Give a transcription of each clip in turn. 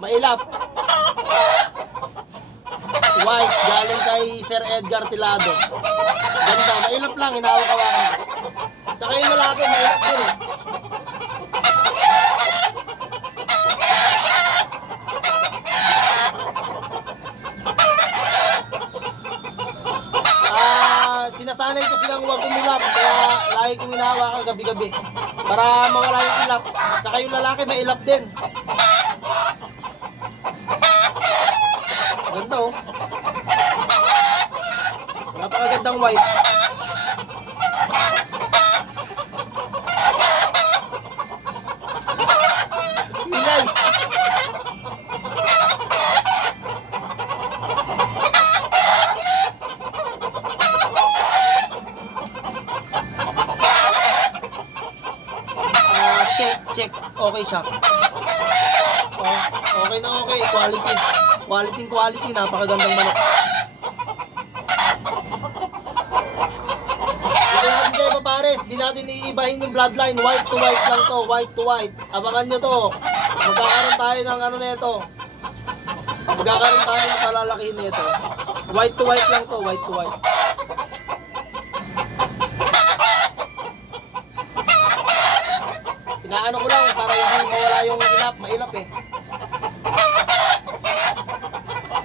Mailap. White, galing kay Sir Edgar Tilado. Ganda, mailap lang, hinawak-hawakan. Sa kayo lalaki, mailap din eh. Sinasanay ko silang huwag umilap, kaya lagi kong hinahawakan gabi-gabi para mawala yung ilap. Sa kayo lalaki, mailap din. Ganda oh. Napakagandang white. Ingay. Check. Okay siya. Okay na okay. Quality. Napakagandang manok. Hindi natin kayo papares. Hindi natin iibahin yung bloodline. White to white lang to. White to white. Abangan nyo to. Magkakaroon tayo ng ano nito. Magkakaroon tayo ng palalaki nito. White to white lang to. White to white. Inaano ko lang para hindi mawala yung ilap, mailap eh.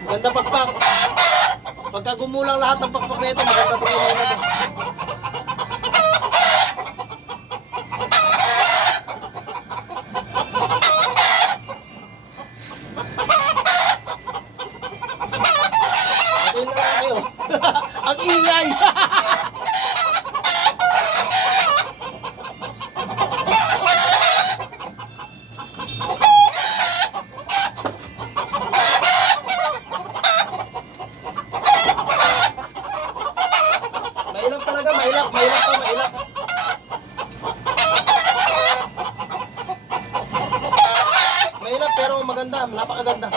Maganda pakpak. Pagka gumulang lahat ng pakpak na ito, maganda tingin na ito. Ito yung lalaki oh. Ang ingay! Mailap. Mailap pero maganda, napakaganda.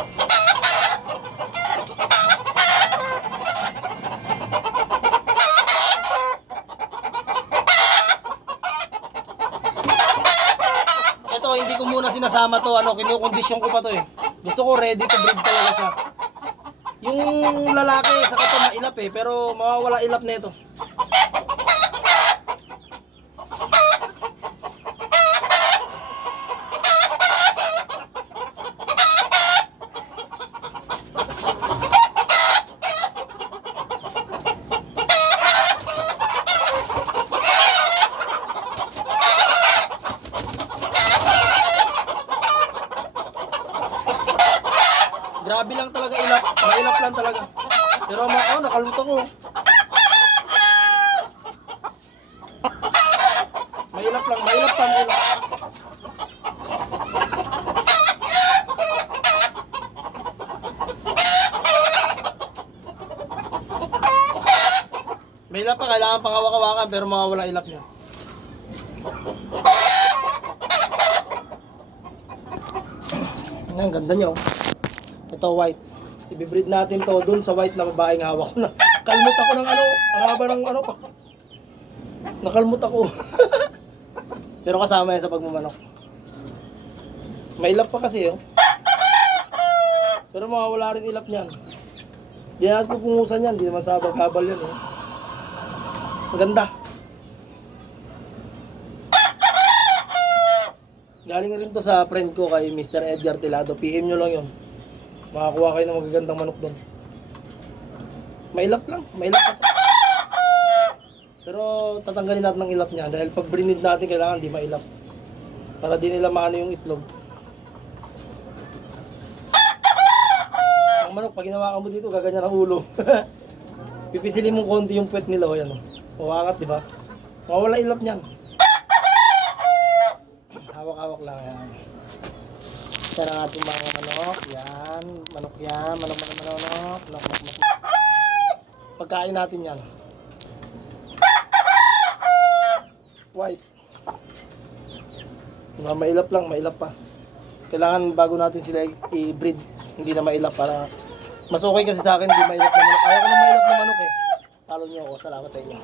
Ito, hindi ko muna sinasama to, kinukondisyon ko pa to eh. Gusto ko ready to breed talaga siya. Yung lalaki, saka to mailap eh, pero mawawala ilap na ito. Grabe lang talaga ilap. Mailap lang talaga. Pero nakaluto ko. Mailap pa. Mailap pa, kailangan pang hawak-hawakan pero mawawala ilap niya. Ang ganda niya oh. Ito white. I-breed natin to dun sa white na babaeng hawak ko na. Kalmot ako ng ang haba ng pa. Nakalmot ako. Pero kasama yan sa pagmamanok. Mailap pa kasi oh. Pero mawawala rin ilap niyan. Hindi natin pupungusan yan. Hindi naman sabag-habal yan oh. Maganda. Galing rin to sa friend ko kay Mr. Edgar Tilado. PM nyo lang yun. Makakuha kayo ng magagandang manok doon. Mailap pa to. Pero tatanggalin natin ng ilap niya dahil pag brinid natin kailangan di mailap. Para di nila maano yung itlog. Ang manok, pag hinawakan mo dito, gaganyan ang ulo. Pipisilin mo konti yung puwet nila. O yan o. Uwangat, di ba? Mawala ilap niyan. Hawak-hawak lang yan. Yan ang ating mga manok. Yan. Manok yan. Manok. Pagkain natin yan. White. Mailap pa. Kailangan bago natin sila i-breed, hindi na mailap para mas okay kasi sa akin, hindi mailap na manok. Ayaw ko na mailap na manok eh. Follow nyo ako. Salamat sa inyo.